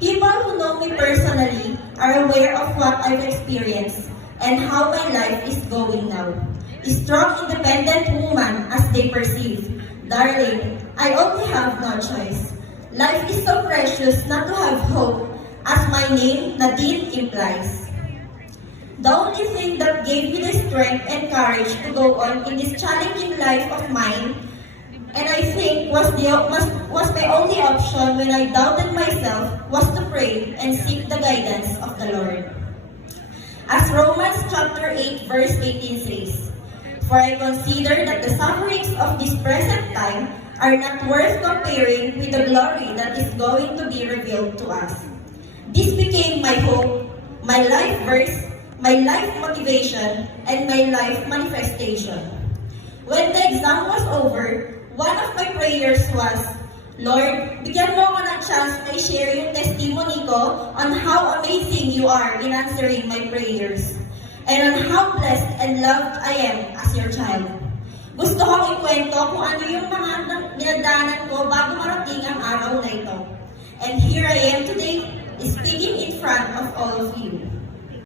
People who know me personally are aware of what I've experienced and how my life is going now. A strong, independent woman as they perceive. Darling, I only have no choice. Life is so precious not to have hope, as my name, Nadine, implies. The only thing that gave me the strength and courage to go on in this challenging life of mine, and I think was my only option when I doubted myself, was to pray and seek the guidance of the Lord. As Romans chapter 8 verse 18 says, "For I consider that the sufferings of this present time are not worth comparing with the glory that is going to be revealed to us." This became my hope, my life verse, my life motivation, and my life manifestation. When the exam was over, one of my prayers was, "Lord, bigyan mo ako ng chance na i-share yung testimony ko on how amazing you are in answering my prayers, and on how blessed and loved I am as your child." Gusto kong ikwento kung ano yung mga dinadaanan ko bago marating ang araw na ito. And here I am today, speaking in front of all of you.